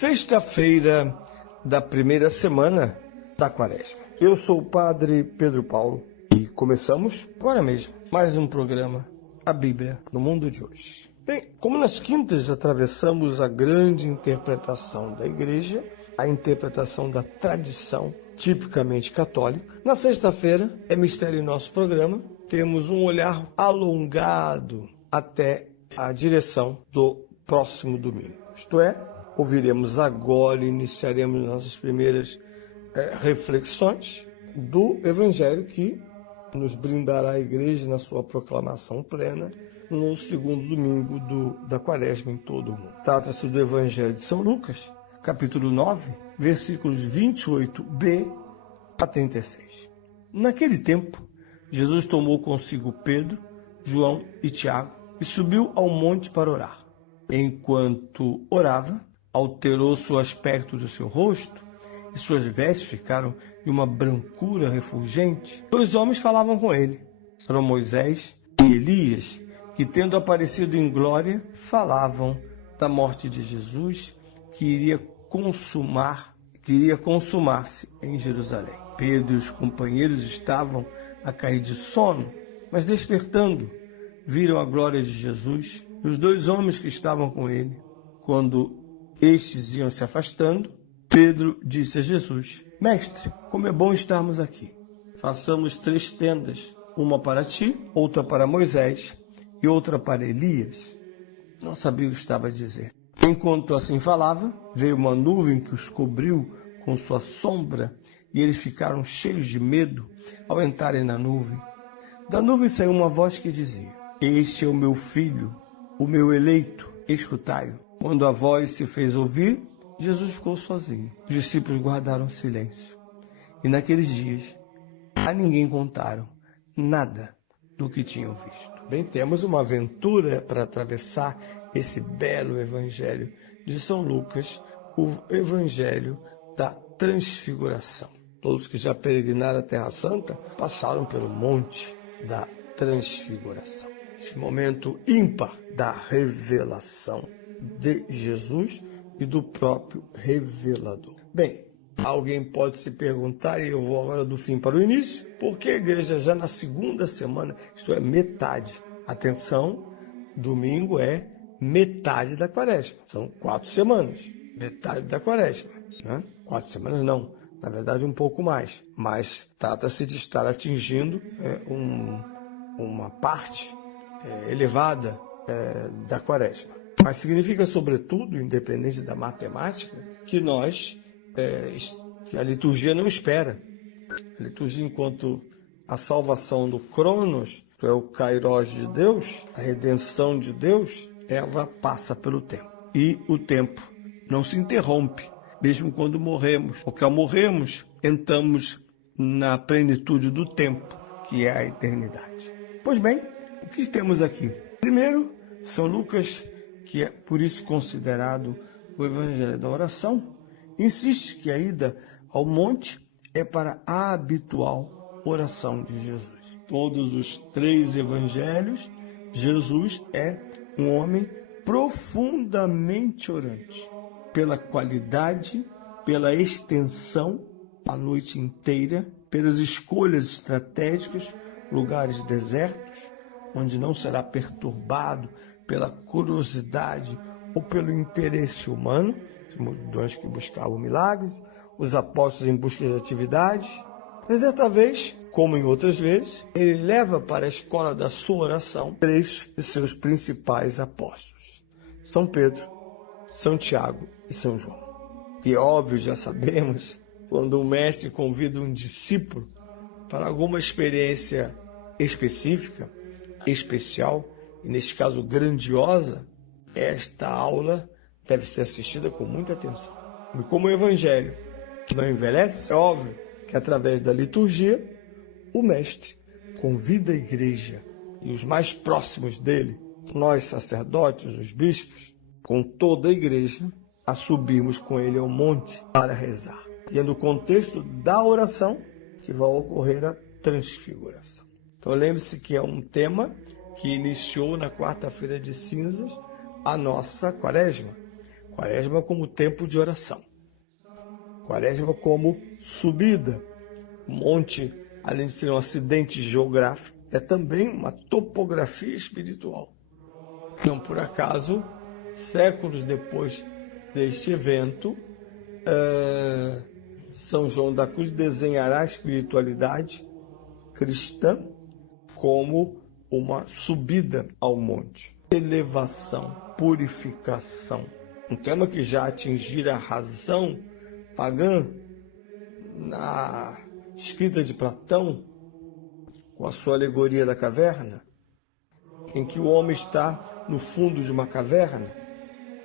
Sexta-feira da primeira semana da Quaresma. Eu sou o Padre Pedro Paulo e começamos agora mesmo mais um programa, a Bíblia no Mundo de Hoje. Bem, como nas quintas atravessamos a grande interpretação da Igreja, a interpretação da tradição tipicamente católica, na sexta-feira é mistério em nosso programa, temos um olhar alongado até a direção do próximo domingo, isto é, ouviremos agora e iniciaremos nossas primeiras reflexões do Evangelho que nos brindará a Igreja na sua proclamação plena no segundo domingo da Quaresma em todo o mundo. Trata-se do Evangelho de São Lucas, capítulo 9, versículos 28b a 36. Naquele tempo, Jesus tomou consigo Pedro, João e Tiago e subiu ao monte para orar. Enquanto orava, alterou-se o aspecto do seu rosto e suas vestes ficaram de uma brancura refulgente. Dois homens falavam com ele, eram Moisés e Elias, que, tendo aparecido em glória, falavam da morte de Jesus, que iria consumar-se em Jerusalém. Pedro e os companheiros estavam a cair de sono, mas despertando, viram a glória de Jesus e os dois homens que estavam com ele. Quando estes iam se afastando, Pedro disse a Jesus: Mestre, como é bom estarmos aqui. Façamos 3 tendas, uma para ti, outra para Moisés e outra para Elias. Não sabia o que estava a dizer. Enquanto assim falava, veio uma nuvem que os cobriu com sua sombra e eles ficaram cheios de medo ao entrarem na nuvem. Da nuvem saiu uma voz que dizia: Este é o meu filho, o meu eleito, escutai-o. Quando a voz se fez ouvir, Jesus ficou sozinho. Os discípulos guardaram silêncio. E naqueles dias, a ninguém contaram nada do que tinham visto. Bem, temos uma aventura para atravessar esse belo Evangelho de São Lucas, o Evangelho da Transfiguração. Todos que já peregrinaram à Terra Santa passaram pelo Monte da Transfiguração. Esse momento ímpar da revelação de Jesus e do próprio revelador. Bem, alguém pode se perguntar, e eu vou agora do fim para o início, por que a igreja já na segunda semana, isto é, metade? Atenção, domingo é metade da Quaresma. São 4 semanas, metade da Quaresma, né? 4 semanas não, na verdade um pouco mais, mas trata-se de estar atingindo uma parte elevada da Quaresma. Mas significa, sobretudo, independente da matemática, que que a liturgia não espera. A liturgia, enquanto a salvação do Cronos, que é o Kairos de Deus, a redenção de Deus, ela passa pelo tempo. E o tempo não se interrompe, mesmo quando morremos. Porque ao morrermos, entramos na plenitude do tempo, que é a eternidade. Pois bem, o que temos aqui? Primeiro, São Lucas, que é por isso considerado o Evangelho da oração, insiste que a ida ao monte é para a habitual oração de Jesus. Todos os 3 evangelhos, Jesus é um homem profundamente orante, pela qualidade, pela extensão, a noite inteira, pelas escolhas estratégicas, lugares desertos, onde não será perturbado pela curiosidade ou pelo interesse humano, as multidões que buscavam milagres, os apóstolos em busca de atividades. Mas desta vez, como em outras vezes, ele leva para a escola da sua oração 3 de seus principais apóstolos: São Pedro, São Tiago e São João. E é óbvio, já sabemos, quando um mestre convida um discípulo para alguma experiência específica, especial, e neste caso grandiosa, esta aula deve ser assistida com muita atenção. E como o Evangelho não envelhece, é óbvio que através da liturgia, o mestre convida a igreja e os mais próximos dele, nós sacerdotes, os bispos, com toda a igreja, a subirmos com ele ao monte para rezar. E é no contexto da oração que vai ocorrer a transfiguração. Então lembre-se que é um tema que iniciou na quarta-feira de cinzas a nossa Quaresma. Quaresma como tempo de oração. Quaresma como subida. O monte, além de ser um acidente geográfico, é também uma topografia espiritual. Não por acaso, séculos depois deste evento, São João da Cruz desenhará a espiritualidade cristã como uma subida ao monte, elevação, purificação. Um tema que já atingira a razão pagã na escrita de Platão, com a sua alegoria da caverna, em que o homem está no fundo de uma caverna,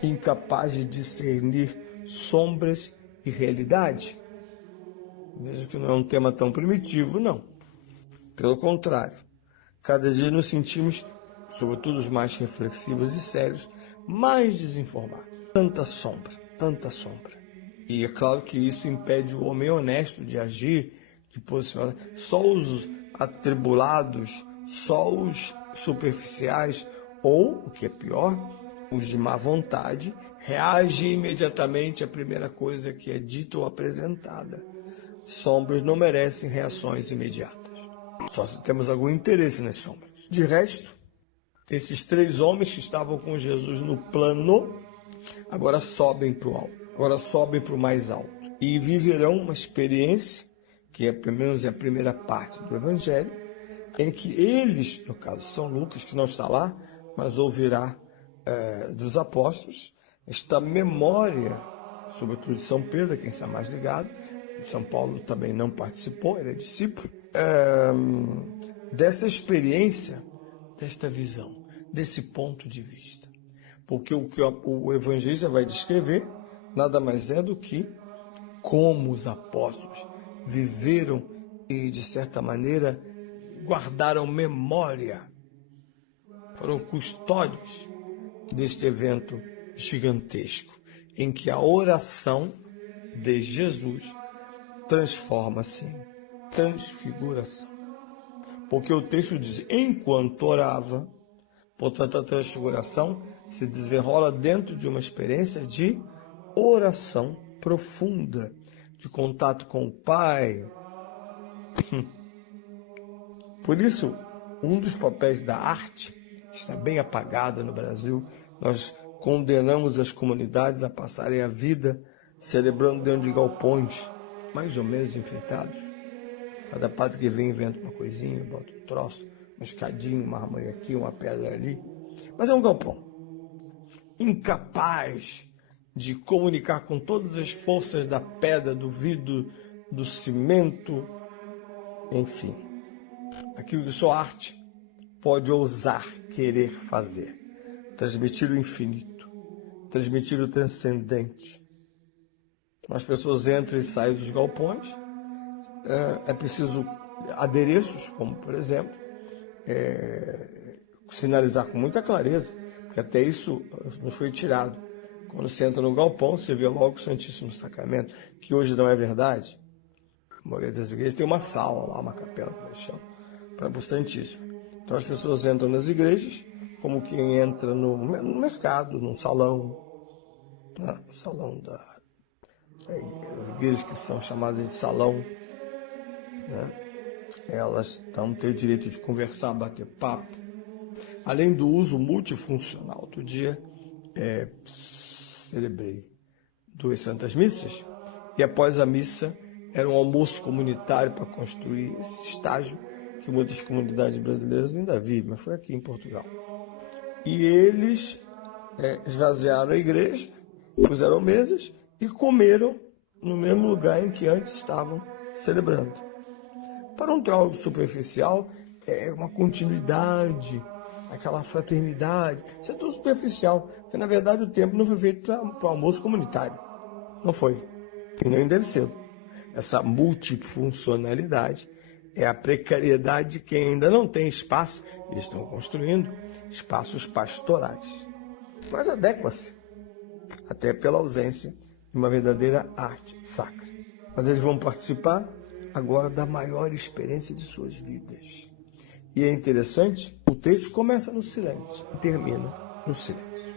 incapaz de discernir sombras e realidade. Veja que não é um tema tão primitivo, não. Pelo contrário, cada dia nos sentimos, sobretudo os mais reflexivos e sérios, mais desinformados. Tanta sombra, tanta sombra. E é claro que isso impede o homem honesto de agir, de posicionar. Só os atribulados, só os superficiais, ou, o que é pior, os de má vontade, reagem imediatamente à primeira coisa que é dita ou apresentada. Sombras não merecem reações imediatas. Só se temos algum interesse nas sombras. De resto, esses 3 homens que estavam com Jesus no plano, agora sobem para o alto, agora sobem para o mais alto. E viverão uma experiência, que é pelo menos a primeira parte do Evangelho, em que eles, no caso São Lucas, que não está lá, mas ouvirá dos apóstolos, esta memória, sobretudo de São Pedro, quem está mais ligado, São Paulo também não participou, ele é discípulo, dessa experiência, desta visão, desse ponto de vista. Porque o que o evangelista vai descrever nada mais é do que como os apóstolos viveram e, de certa maneira, guardaram memória, foram custódios deste evento gigantesco, em que a oração de Jesus transforma-se em transfiguração. Porque o texto diz, enquanto orava, portanto a transfiguração se desenrola dentro de uma experiência de oração profunda, de contato com o Pai. Por isso, um dos papéis da arte está bem apagada no Brasil. Nós condenamos as comunidades a passarem a vida celebrando dentro de galpões, mais ou menos enfeitados. Cada padre que vem inventa uma coisinha, bota um troço, uma escadinha, uma armaria aqui, uma pedra ali. Mas é um galpão. Incapaz de comunicar com todas as forças da pedra, do vidro, do cimento, enfim. Aquilo que só arte pode ousar querer fazer. Transmitir o infinito, transmitir o transcendente. As pessoas entram e saem dos galpões. É preciso adereços, como por exemplo, sinalizar com muita clareza, porque até isso nos foi tirado. Quando você entra no galpão, você vê logo o Santíssimo Sacramento, que hoje não é verdade. A maioria das igrejas tem uma sala lá, uma capela, como eles chamam, para o Santíssimo. Então as pessoas entram nas igrejas como quem entra no mercado, num salão, né? Salão as igrejas que são chamadas de salão, né? Elas não têm o direito de conversar, bater papo. Além do uso multifuncional. Outro dia celebrei 2 Santas Missas e após a missa era um almoço comunitário para construir esse estágio que muitas comunidades brasileiras ainda vivem, mas foi aqui em Portugal. E eles esvaziaram a igreja, puseram mesas e comeram no mesmo lugar em que antes estavam celebrando. Para um teólogo superficial, é uma continuidade, aquela fraternidade. Isso é tudo superficial, porque na verdade o templo não foi feito para almoço comunitário. Não foi. E nem deve ser. Essa multifuncionalidade é a precariedade de quem ainda não tem espaço, e estão construindo espaços pastorais. Mas adequa-se, até pela ausência de uma verdadeira arte sacra. Mas eles vão participar agora da maior experiência de suas vidas. E é interessante, o texto começa no silêncio e termina no silêncio.